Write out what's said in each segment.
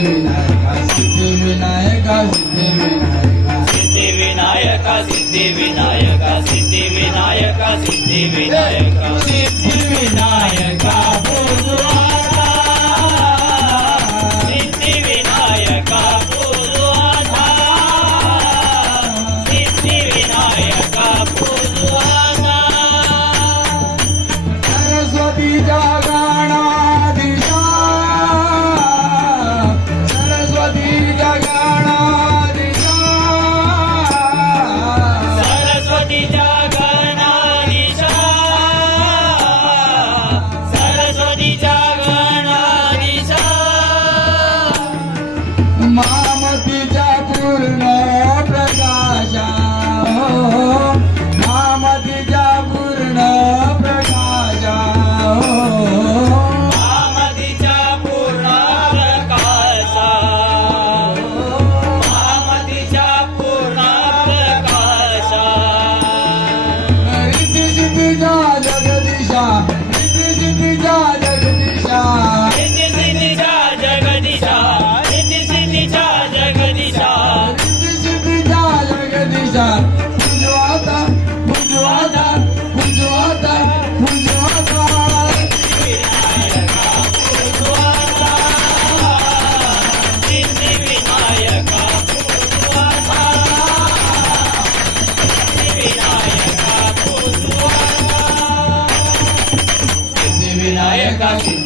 Vinayaka Siddhi Vinayaka Siddhi Vinayaka Siddhi Vinayaka Siddhi Vinayaka Siddhi Vinayaka Siddhi Vinayaka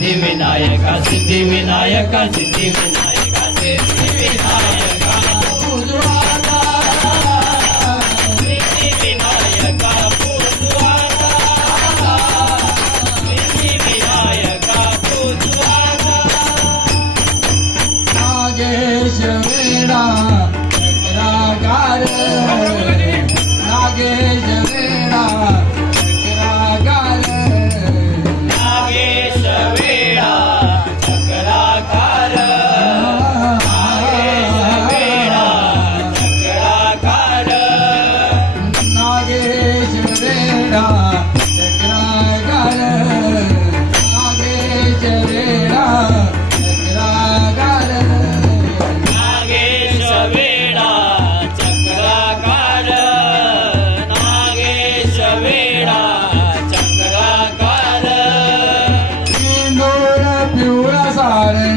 Siddhi Vinayak Siddhi Vinayak Siddhi Vinayak Siddhi Vinayak Nagesh Veena. Nagesh side.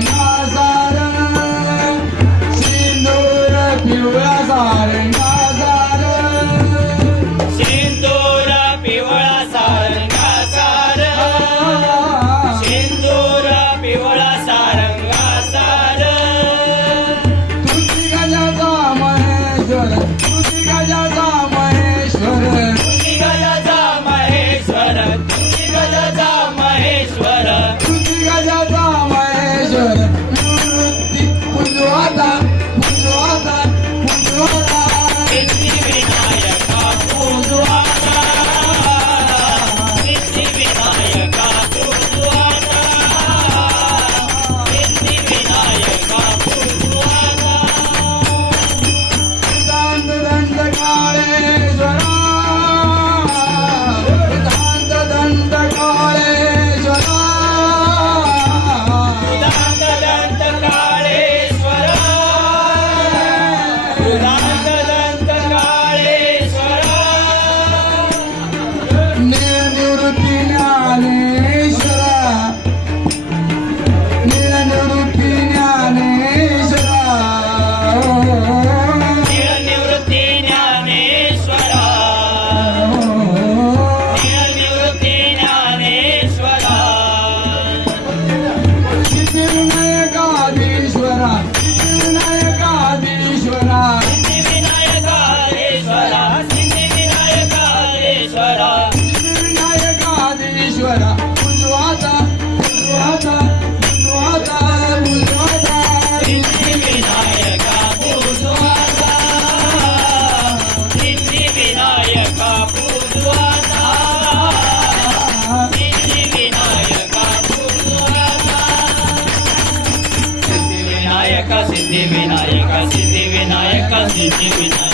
Siddhi Vinayak Siddhi Vinayak Siddhi Vinayak